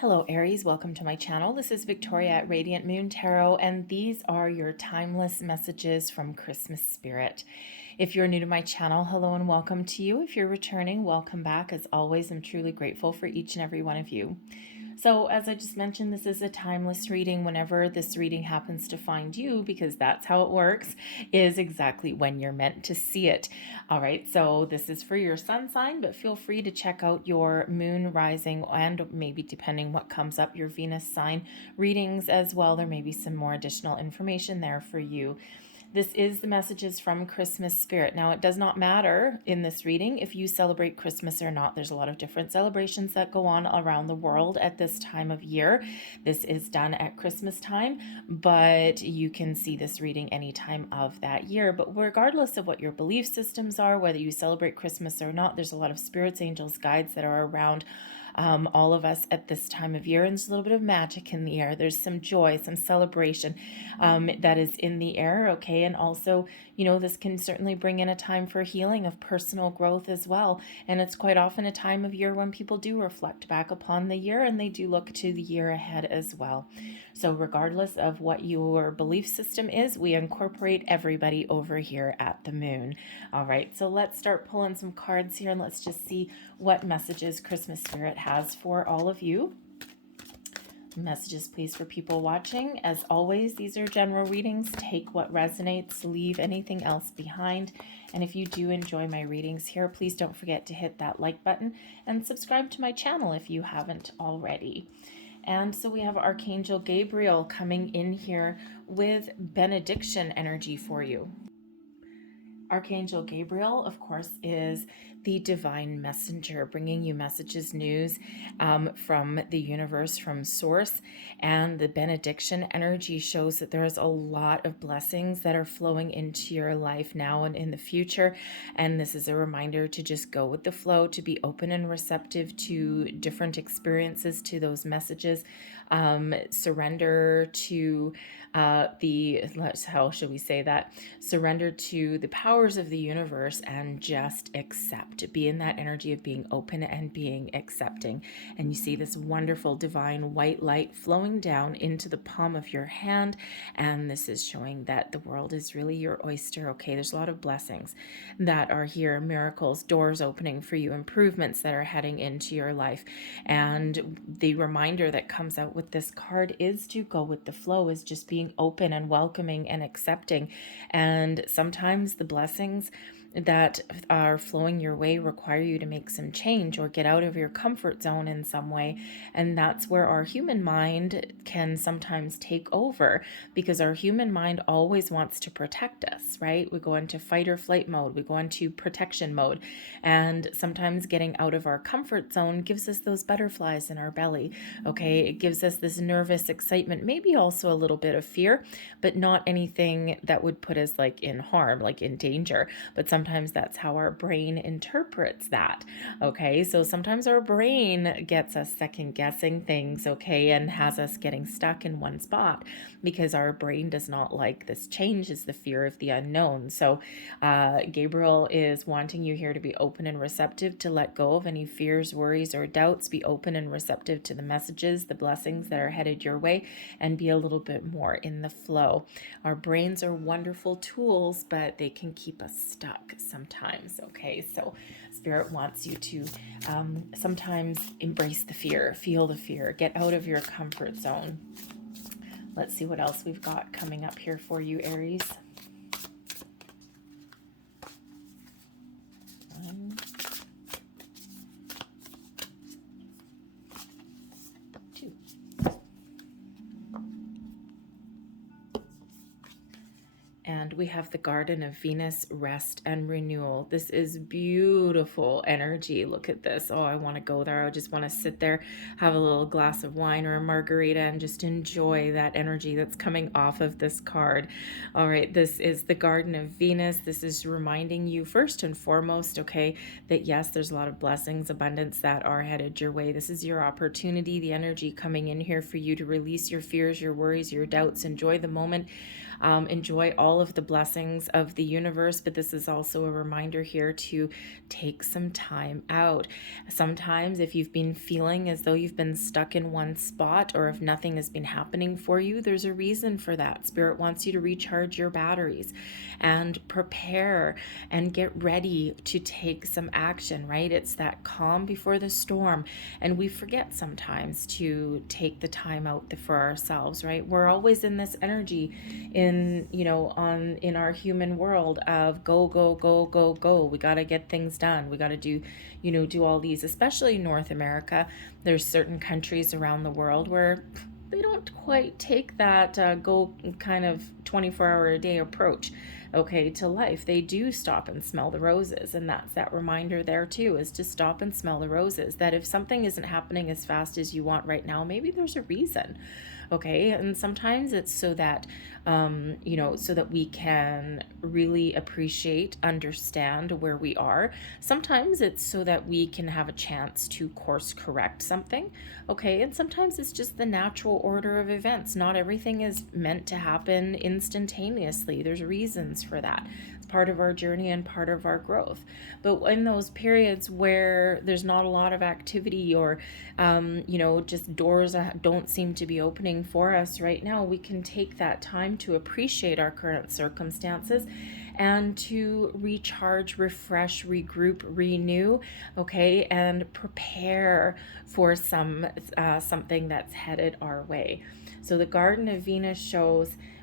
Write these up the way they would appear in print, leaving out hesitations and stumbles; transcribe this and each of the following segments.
Hello Aries, welcome to my channel. This is Victoria at Radiant Moon Tarot, and these are your timeless messages from Christmas Spirit. If you're new to my channel, hello and welcome to you. If you're returning, welcome back. As always, I'm truly grateful for each and every one of you. So as I just mentioned, this is a timeless reading. Whenever this reading happens to find you, because that's how it works, is exactly when you're meant to see it. All right, so this is for your sun sign, but feel free to check out your moon, rising, and maybe depending what comes up, your Venus sign readings as well. There may be some more additional information there for you. This is the messages from Christmas Spirit. Now, it does not matter in this reading if you celebrate Christmas or not. There's a lot of different celebrations that go on around the world at this time of year. This is done at Christmas time, but you can see this reading any time of that year. But regardless of what your belief systems are, whether you celebrate Christmas or not, there's a lot of spirits, angels, guides that are around all of us at this time of year, and there's a little bit of magic in the air. There's some joy, some celebration that is in the air, okay? And also, you know, this can certainly bring in a time for healing, of personal growth as well. And it's quite often a time of year when people do reflect back upon the year, and they do look to the year ahead as well. So regardless of what your belief system is, we incorporate everybody over here at the moon. All right, so let's start pulling some cards here, and let's just see what messages Christmas Spirit has for all of you. Messages, please, for people watching. As always, these are general readings. Take what resonates, leave anything else behind. And if you do enjoy my readings here, please don't forget to hit that like button and subscribe to my channel if you haven't already. And so we have Archangel Gabriel coming in here with benediction energy for you. Archangel Gabriel, of course, is the divine messenger, bringing you messages, news from the universe, from source. And the benediction energy shows that there is a lot of blessings that are flowing into your life now and in the future. And this is a reminder to just go with the flow, to be open and receptive to different experiences, to those messages. Surrender to how should we say that? Surrender to the powers of the universe and just accept. Be in that energy of being open and being accepting. And you see this wonderful divine white light flowing down into the palm of your hand. And this is showing that the world is really your oyster. Okay, there's a lot of blessings that are here, miracles, doors opening for you, improvements that are heading into your life. And the reminder that comes out with this card is to go with the flow, is just being open and welcoming and accepting. And sometimes the blessings that are flowing your way require you to make some change or get out of your comfort zone in some way. And that's where our human mind can sometimes take over, because our human mind always wants to protect us, right? We go into fight or flight mode, we go into protection mode. And sometimes getting out of our comfort zone gives us those butterflies in our belly, okay? It gives us this nervous excitement, maybe also a little bit of fear, but not anything that would put us like in harm, like in danger. But sometimes that's how our brain interprets that, okay? So sometimes our brain gets us second guessing things, okay, and has us getting stuck in one spot because our brain does not like this change, is the fear of the unknown. So Gabriel is wanting you here to be open and receptive, to let go of any fears, worries, or doubts. Be open and receptive to the messages, the blessings that are headed your way, and be a little bit more in the flow. Our brains are wonderful tools, but they can keep us stuck sometimes, okay? So Spirit wants you to sometimes embrace the fear, feel the fear, get out of your comfort zone. Let's see what else we've got coming up here for you, Aries. And we have the Garden of Venus, rest and renewal. This is beautiful energy. Look at this. Oh, I want to go there. I just want to sit there, have a little glass of wine or a margarita, and just enjoy that energy that's coming off of this card. All right, this is the Garden of Venus. This is reminding you first and foremost, okay, that yes, there's a lot of blessings, abundance that are headed your way. This is your opportunity, the energy coming in here for you to release your fears, your worries, your doubts, enjoy the moment. Enjoy all of the blessings of the universe, but this is also a reminder here to take some time out. Sometimes if you've been feeling as though you've been stuck in one spot, or if nothing has been happening for you, there's a reason for that. Spirit wants you to recharge your batteries and prepare and get ready to take some action, right? It's that calm before the storm. And we forget sometimes to take the time out for ourselves, right? We're always in this energy in, in our human world of go, go, go, go, go. We got to get things done. We got to do all these, especially North America. There's certain countries around the world where they don't quite take that go kind of 24-hour-a-day approach, okay, to life. They do stop and smell the roses, and that's that reminder there too, is to stop and smell the roses, that if something isn't happening as fast as you want right now, maybe there's a reason, okay? And sometimes it's so that so that we can really appreciate, understand where we are. Sometimes it's so that we can have a chance to course correct something, okay? And sometimes it's just the natural order of events. Not everything is meant to happen instantaneously. There's reasons for that. It's part of our journey and part of our growth. But in those periods where there's not a lot of activity, or just doors don't seem to be opening for us right now, we can take that time to appreciate our current circumstances and to recharge, refresh, regroup, renew, okay, and prepare for something that's headed our way. So the Garden of Venus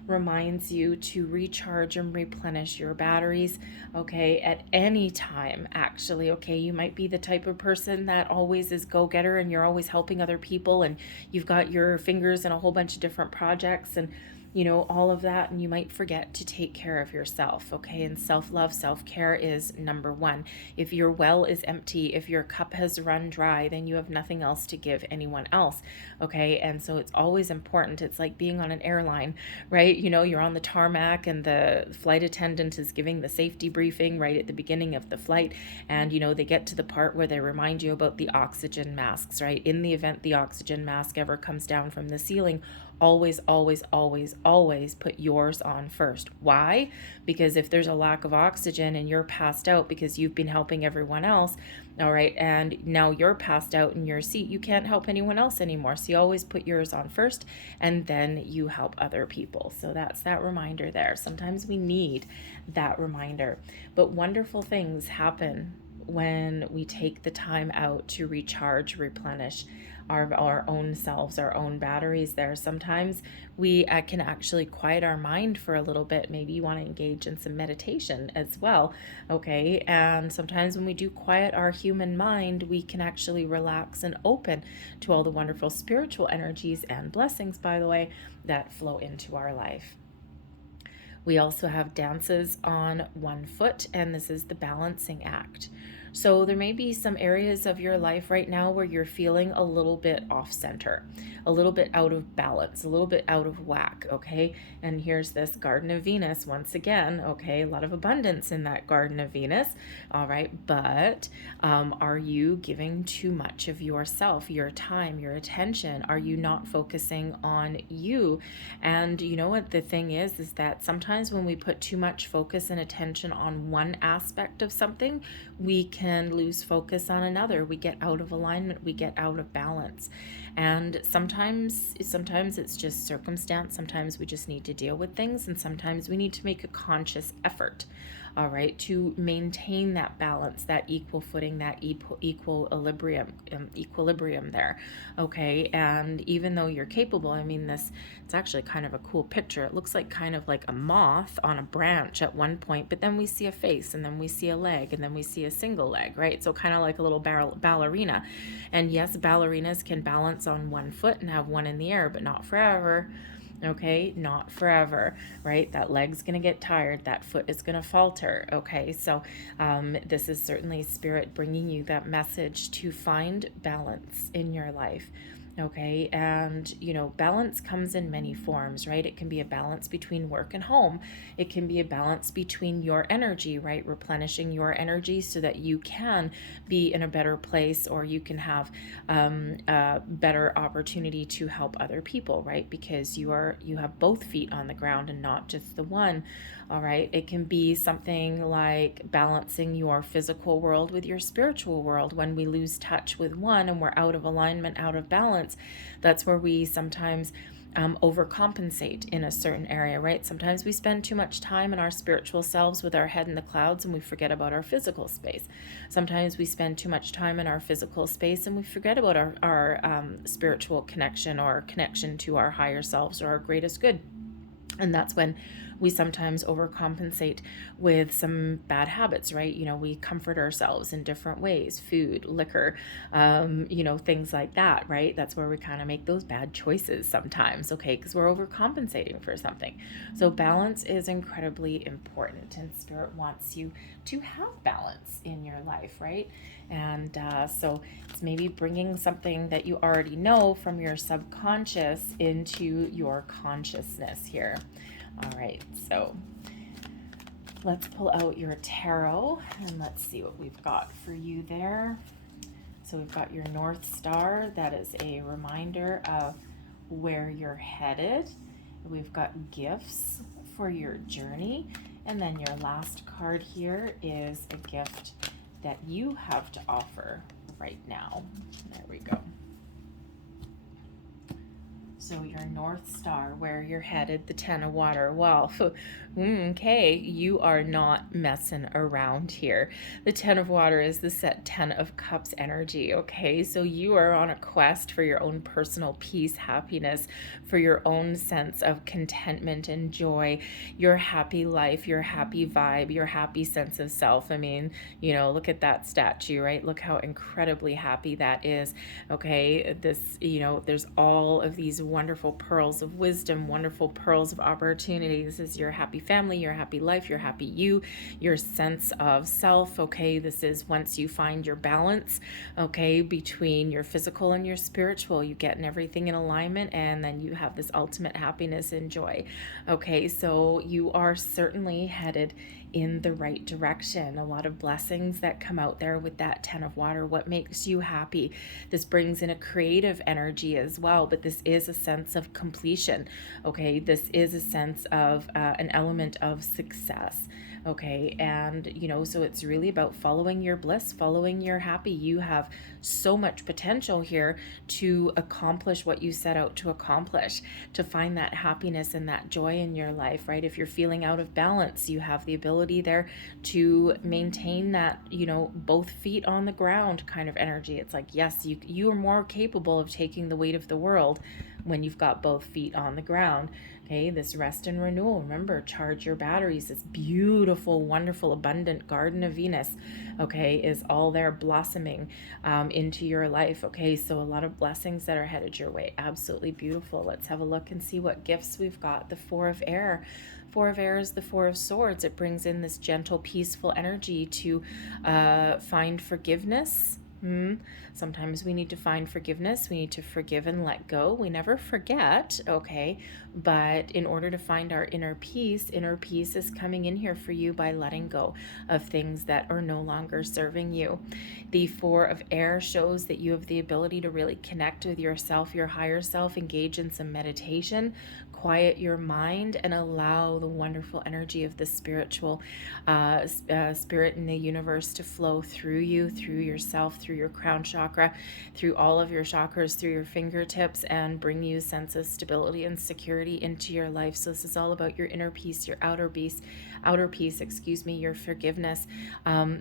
reminds you to recharge and replenish your batteries, okay, at any time, actually, okay? You might be the type of person that always is go-getter and you're always helping other people and you've got your fingers in a whole bunch of different projects and all of that, and you might forget to take care of yourself, okay? And self-love, self-care is number one. If your well is empty, if your cup has run dry, then you have nothing else to give anyone else, okay? And so it's always important. It's like being on an airline, right? You're on the tarmac and the flight attendant is giving the safety briefing right at the beginning of the flight, and they get to the part where they remind you about the oxygen masks, right? In the event the oxygen mask ever comes down from the ceiling, always, always, always, always put yours on first. Why? Because if there's a lack of oxygen and you're passed out because you've been helping everyone else, all right, and now you're passed out in your seat, you can't help anyone else anymore. So you always put yours on first and then you help other people. So that's that reminder there. Sometimes we need that reminder. But wonderful things happen when we take the time out to recharge, replenish our own selves, our own batteries there. Sometimes we can actually quiet our mind for a little bit. Maybe you want to engage in some meditation as well, okay? And sometimes when we do quiet our human mind, we can actually relax and open to all the wonderful spiritual energies and blessings, by the way, that flow into our life. We also have dances on one foot, and this is the balancing act. So there may be some areas of your life right now where you're feeling a little bit off center, a little bit out of balance, a little bit out of whack, okay? And here's this Garden of Venus once again, okay? A lot of abundance in that Garden of Venus, all right? But are you giving too much of yourself, your time, your attention? Are you not focusing on you? And you know what the thing is that sometimes when we put too much focus and attention on one aspect of something, we can lose focus on another. We get out of alignment, we get out of balance. And sometimes it's just circumstance. Sometimes we just need to deal with things, and sometimes we need to make a conscious effort, all right, to maintain that balance, that equal footing, that equilibrium there, okay? And even though you're capable, it's actually kind of a cool picture. It looks like kind of like a moth on a branch at one point, but then we see a face, and then we see a leg, and then we see a single leg, right? So kind of like a little ballerina. And yes, ballerinas can balance on one foot and have one in the air, but not forever. Okay, not forever, right? That leg's going to get tired. That foot is going to falter. Okay, so this is certainly Spirit bringing you that message to find balance in your life. Okay, and balance comes in many forms, right? It can be a balance between work and home. It can be a balance between your energy, right? Replenishing your energy so that you can be in a better place, or you can have a better opportunity to help other people, right? Because you have both feet on the ground and not just the one. All right, it can be something like balancing your physical world with your spiritual world. When we lose touch with one and we're out of alignment, out of balance, that's where we sometimes overcompensate in a certain area, right? Sometimes we spend too much time in our spiritual selves with our head in the clouds and we forget about our physical space. Sometimes we spend too much time in our physical space and we forget about our spiritual connection, or connection to our higher selves or our greatest good. And that's when we sometimes overcompensate with some bad habits, right? We comfort ourselves in different ways, food, liquor, things like that, right? That's where we kind of make those bad choices sometimes, okay? Because we're overcompensating for something. So balance is incredibly important, and Spirit wants you to have balance in your life, right? And so it's maybe bringing something that you already know from your subconscious into your consciousness here. All right, so let's pull out your tarot and let's see what we've got for you there. So we've got your North Star. That is a reminder of where you're headed. We've got gifts for your journey. And then your last card here is a gift that you have to offer right now. There we go. So your North Star, where you're headed, the Ten of Water. Well, okay, you are not messing around here. The Ten of Water is the set 10 of Cups energy, okay? So you are on a quest for your own personal peace, happiness, for your own sense of contentment and joy, your happy life, your happy vibe, your happy sense of self. I mean, look at that statue, right? Look how incredibly happy that is, okay? This, there's all of these wonderful pearls of wisdom, wonderful pearls of opportunity. This is your happy family, your happy life, your happy you, your sense of self, okay? This is once you find your balance, okay, between your physical and your spiritual, you get everything in alignment, and then you have this ultimate happiness and joy, okay? So you are certainly headed in the right direction. A lot of blessings that come out there with that Ten of Water. What makes you happy? This brings in a creative energy as well, but this is a sense of completion, okay? This is a sense of an element of success, okay? And so it's really about following your bliss, following your happy. You have so much potential here to accomplish what you set out to accomplish, to find that happiness and that joy in your life, right? If you're feeling out of balance, you have the ability there to maintain that, both feet on the ground kind of energy. It's like, yes, you are more capable of taking the weight of the world when you've got both feet on the ground. Okay, this rest and renewal. Remember, charge your batteries. This beautiful, wonderful, abundant Garden of Venus, okay, is all there blossoming into your life. Okay, so a lot of blessings that are headed your way. Absolutely beautiful. Let's have a look and see what gifts we've got. The Four of Air. Four of Air is the Four of Swords. It brings in this gentle, peaceful energy to find forgiveness. Sometimes we need to find forgiveness. We need to forgive and let go. We never forget, okay? But in order to find our inner peace is coming in here for you by letting go of things that are no longer serving you. The Four of Air shows that you have the ability to really connect with yourself, your higher self, engage in some meditation, quiet your mind, and allow the wonderful energy of the spiritual spirit in the universe to flow through you, through yourself, through your crown chakra, through all of your chakras, through your fingertips, and bring you a sense of stability and security into your life. So this is all about your inner peace, your outer peace, your forgiveness,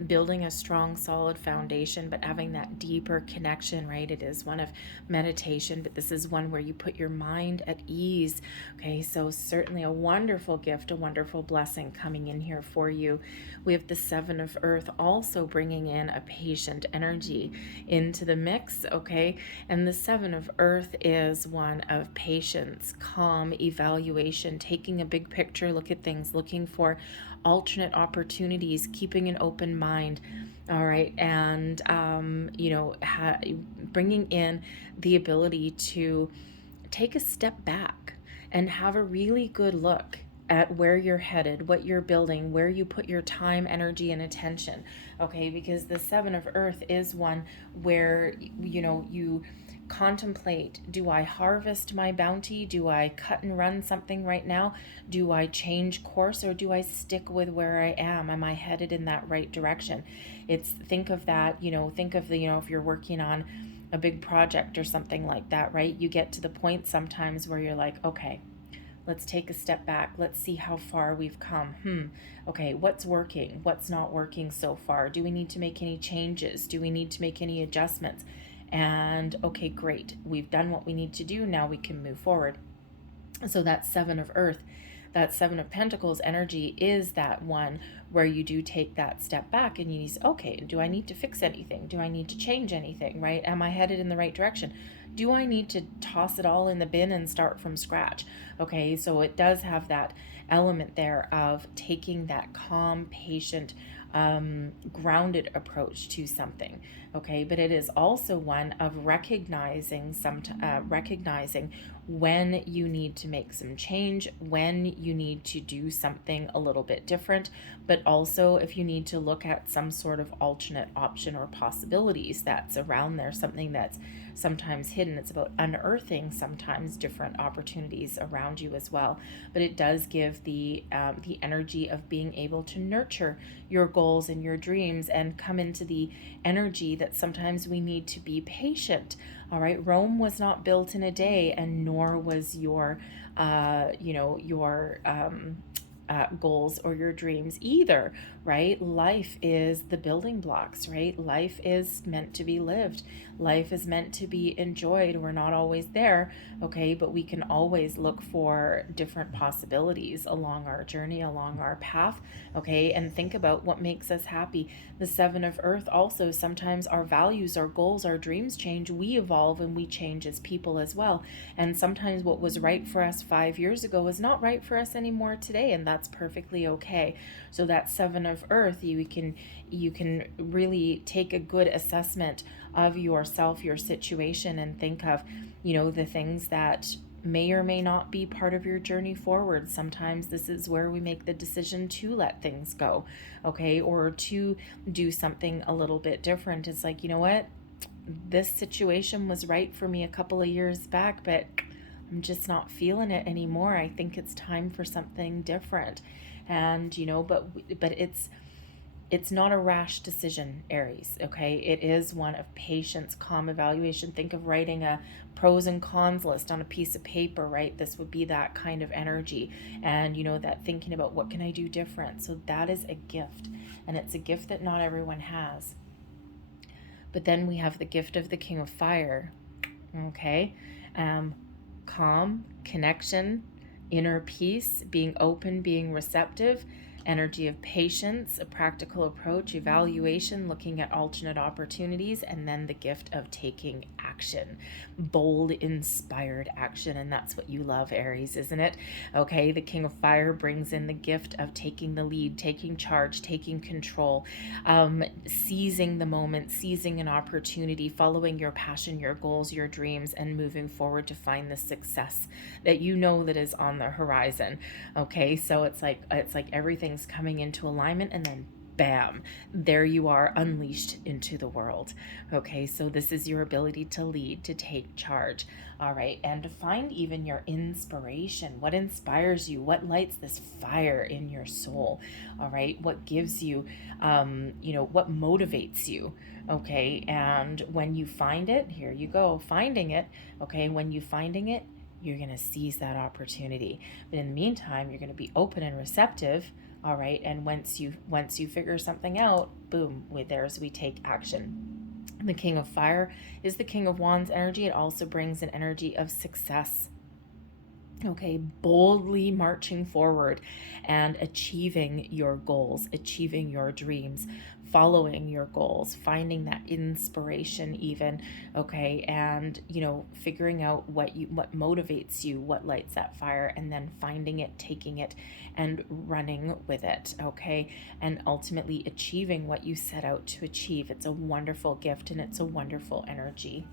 building a strong, solid foundation, but having that deeper connection, right? It is one of meditation, but this is one where you put your mind at ease. Okay, so certainly a wonderful gift, a wonderful blessing coming in here for you. We have the Seven of Earth also bringing in a patient energy. energy into the mix, okay? And the Seven of Earth is one of patience, calm, evaluation, taking a big picture look at things, looking for alternate opportunities, keeping an open mind, all right? And, bringing in the ability to take a step back and have a really good look at where you're headed, what you're building, where you put your time, energy, and attention, okay? Because the Seven of Earth is one where, you contemplate, do I harvest my bounty? Do I cut and run something right now? Do I change course, or do I stick with where I am? Am I headed in that right direction? Think of that, if you're working on a big project or something like that, right? You get to the point sometimes where you're like, okay, let's take a step back. Let's see how far we've come. Okay, what's working? What's not working so far? Do we need to make any changes? Do we need to make any adjustments? And okay, great. We've done what we need to do. Now we can move forward. So that Seven of Earth, that Seven of Pentacles energy is that one where you do take that step back and you say, okay, do I need to fix anything? Do I need to change anything, right? Am I headed in the right direction? Do I need to toss it all in the bin and start from scratch? Okay, so it does have that element there of taking that calm, patient, grounded approach to something, okay? But it is also one of recognizing when you need to make some change, when you need to do something a little bit different, but also if you need to look at some sort of alternate option or possibilities that's around there, something that's sometimes hidden. It's about unearthing sometimes different opportunities around you as well. But it does give the energy of being able to nurture your goals and your dreams and come into the energy that sometimes we need to be patient. All right, Rome was not built in a day, and nor was your goals or your dreams either, right? Life is the building blocks, right? Life is meant to be lived. Life is meant to be enjoyed. We're not always there, okay? But we can always look for different possibilities along our journey, along our path, okay? And think about what makes us happy. The Seven of Earth also, sometimes our values, our goals, our dreams change. We evolve and we change as people as well. And sometimes what was right for us 5 years ago is not right for us anymore today, and that's perfectly okay. So that Seven of Earth, you can really take a good assessment of yourself, your situation, and think of, the things that may or may not be part of your journey forward. Sometimes this is where we make the decision to let things go, okay, or to do something a little bit different. It's like, you know what, this situation was right for me a couple of years back, but I'm just not feeling it anymore. I think it's time for something different. And but it's not a rash decision, Aries, okay? It is one of patience, calm evaluation. Think of writing a pros and cons list on a piece of paper, right? This would be that kind of energy. And, that thinking about what can I do different? So that is a gift. And it's a gift that not everyone has. But then we have the gift of the King of Fire, okay? Calm, connection, inner peace, being open, being receptive, energy of patience, a practical approach, evaluation, looking at alternate opportunities, and then the gift of taking action, bold, inspired action. And that's what you love, Aries, isn't it? Okay, the King of Fire brings in the gift of taking the lead, taking charge, taking control, seizing the moment, seizing an opportunity, following your passion, your goals, your dreams, and moving forward to find the success that that is on the horizon. Okay, so it's like everything's coming into alignment, and then bam, there you are, unleashed into the world. Okay, so this is your ability to lead, to take charge. All right, and to find even your inspiration. What inspires you? What lights this fire in your soul? All right, what gives you, what motivates you? Okay, and when you find it, here you go, finding it. Okay, when you're finding it, you're going to seize that opportunity. But in the meantime, you're going to be open and receptive. All right, and once you figure something out, boom, we take action. The King of Fire is the King of Wands energy. It also brings an energy of success. Okay, boldly marching forward and achieving your goals, achieving your dreams, following your goals, finding that inspiration even, okay, and figuring out what motivates you, what lights that fire, and then finding it, taking it, and running with it, okay, and ultimately achieving what you set out to achieve. It's a wonderful gift and it's a wonderful energy.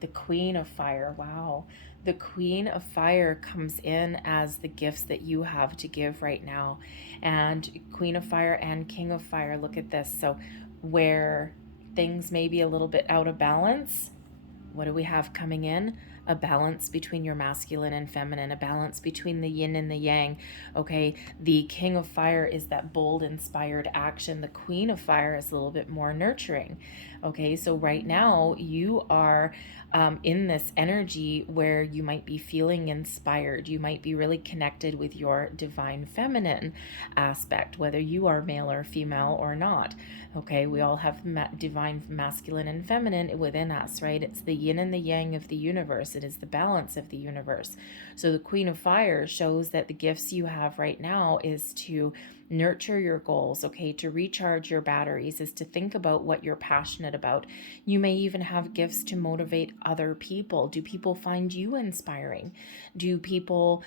The Queen of Fire, wow. The Queen of Fire comes in as the gifts that you have to give right now. And Queen of Fire and King of Fire, look at this. So where things may be a little bit out of balance, what do we have coming in? A balance between your masculine and feminine, a balance between the yin and the yang, okay? The King of Fire is that bold, inspired action. The Queen of Fire is a little bit more nurturing, okay? So right now you are in this energy where you might be feeling inspired. You might be really connected with your divine feminine aspect, whether you are male or female or not. Okay, we all have divine masculine and feminine within us, right? It's the yin and the yang of the universe. It is the balance of the universe. So the Queen of Fire shows that the gifts you have right now is to nurture your goals, okay, to recharge your batteries, is to think about what you're passionate about. You may even have gifts to motivate other people. Do people find you inspiring? Do people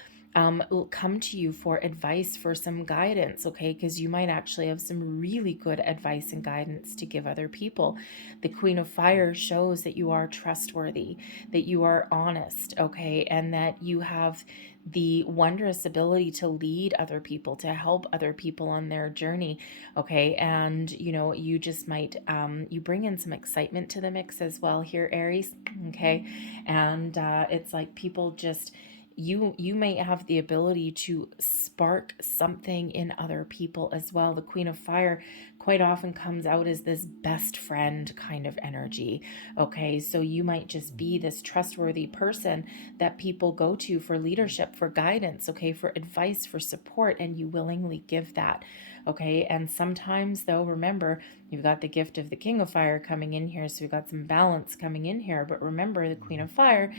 come to you for advice, for some guidance, okay? Because you might actually have some really good advice and guidance to give other people. The Queen of Fire shows that you are trustworthy, that you are honest, okay? And that you have the wondrous ability to lead other people, to help other people on their journey, okay? And, you just might, you bring in some excitement to the mix as well here, Aries, okay? And it's like people just... You may have the ability to spark something in other people as well. The Queen of Fire quite often comes out as this best friend kind of energy. Okay, so you might just be this trustworthy person that people go to for leadership, for guidance, okay, for advice, for support, and you willingly give that. Okay, and sometimes though, remember, you've got the gift of the King of Fire coming in here, so we've got some balance coming in here. But remember, the Queen of Fire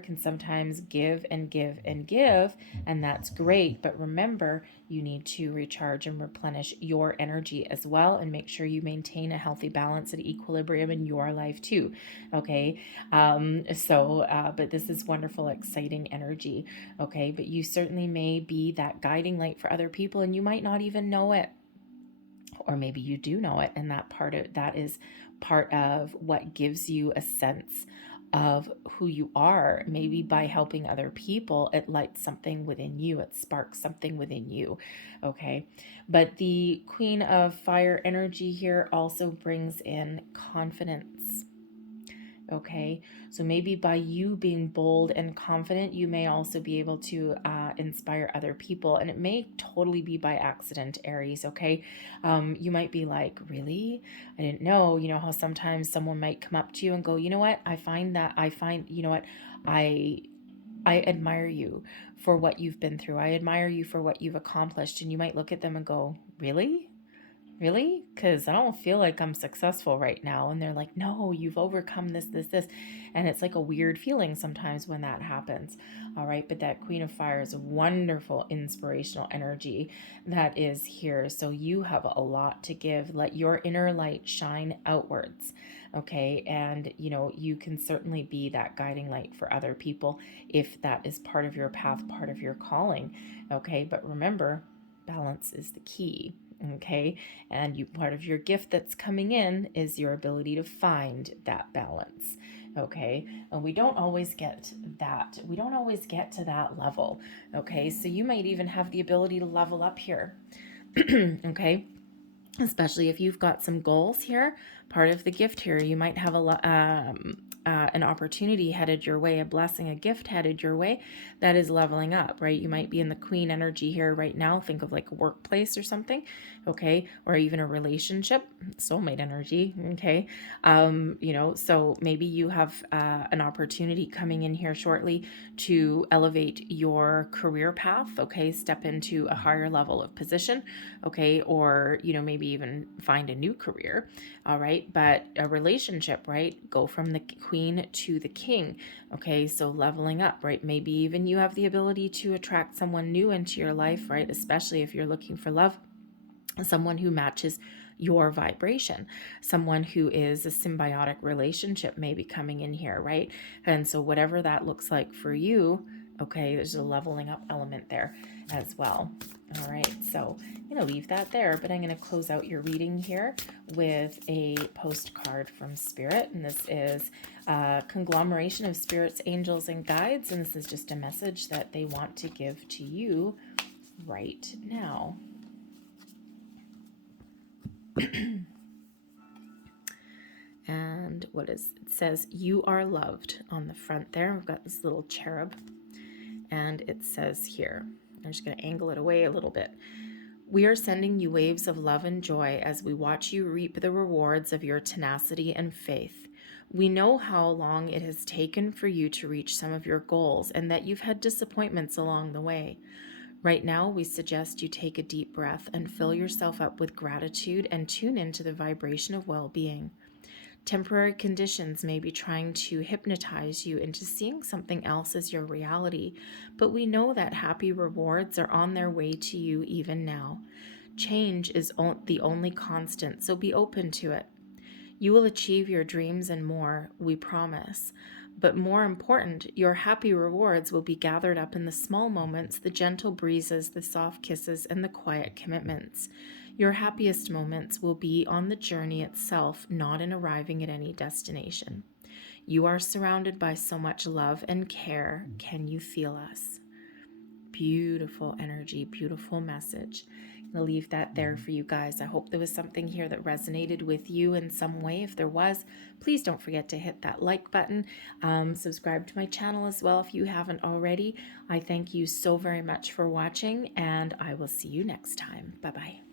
can sometimes give and give and give, and that's great. But remember, you need to recharge and replenish your energy as well, and make sure you maintain a healthy balance and equilibrium in your life too. Okay, but this is wonderful, exciting energy. Okay, but you certainly may be that guiding light for other people, and you might not even know it, or maybe you do know it, and that is part of what gives you a sense of who you are. Maybe by helping other people, it lights something within you, it sparks something within you. Okay, but the Queen of Fire energy here also brings in confidence. Okay, so maybe by you being bold and confident, you may also be able to inspire other people, and it may totally be by accident, Aries. Okay, you might be like, really? I didn't know. You know how sometimes someone might come up to you and go, you know what? You know what? I admire you for what you've been through. I admire you for what you've accomplished. And you might look at them and go, really? Really? Because I don't feel like I'm successful right now. And they're like, no, you've overcome this. And it's like a weird feeling sometimes when that happens. All right. But that Queen of Fire is a wonderful, inspirational energy that is here. So you have a lot to give. Let your inner light shine outwards. Okay. And, you can certainly be that guiding light for other people if that is part of your path, part of your calling. Okay. But remember, balance is the key. Okay, and part of your gift that's coming in is your ability to find that balance. Okay, and we don't always get that. We don't always get to that level. Okay, so you might even have the ability to level up here. Okay, especially if you've got some goals here. Part of the gift here, you might have an opportunity headed your way, a blessing, a gift headed your way that is leveling up, right? You might be in the Queen energy here right now. Think of like a workplace or something, okay? Or even a relationship, soulmate energy, okay? So maybe you have an opportunity coming in here shortly to elevate your career path, okay? Step into a higher level of position, okay? Or, maybe even find a new career, all right? But a relationship, right? Go from the Queen to the King, okay? So leveling up, right? Maybe even you have the ability to attract someone new into your life, right? Especially if you're looking for love. someone who matches your vibration, someone who is a symbiotic relationship may be coming in here, right? And so whatever that looks like for you, okay, there's a leveling up element there as well. All right, so I'm going to leave that there, but I'm going to close out your reading here with a postcard from Spirit. And this is a conglomeration of spirits, angels, and guides. And this is just a message that they want to give to you right now. And it says, you are loved on the front there. We've got this little cherub. And it says here, I'm just going to angle it away a little bit. We are sending you waves of love and joy as we watch you reap the rewards of your tenacity and faith. We know how long it has taken for you to reach some of your goals and that you've had disappointments along the way. Right now, we suggest you take a deep breath and fill yourself up with gratitude and tune into the vibration of well-being. Temporary conditions may be trying to hypnotize you into seeing something else as your reality, but we know that happy rewards are on their way to you even now. Change is the only constant, so be open to it. You will achieve your dreams and more, we promise. But more important, your happy rewards will be gathered up in the small moments, the gentle breezes, the soft kisses, and the quiet commitments. Your happiest moments will be on the journey itself, not in arriving at any destination. You are surrounded by so much love and care. Can you feel us? Beautiful energy, beautiful message. I'll leave that there for you guys. I hope there was something here that resonated with you in some way. If there was, please don't forget to hit that like button. Subscribe to my channel as well if you haven't already. I thank you so very much for watching, and I will see you next time. Bye-bye.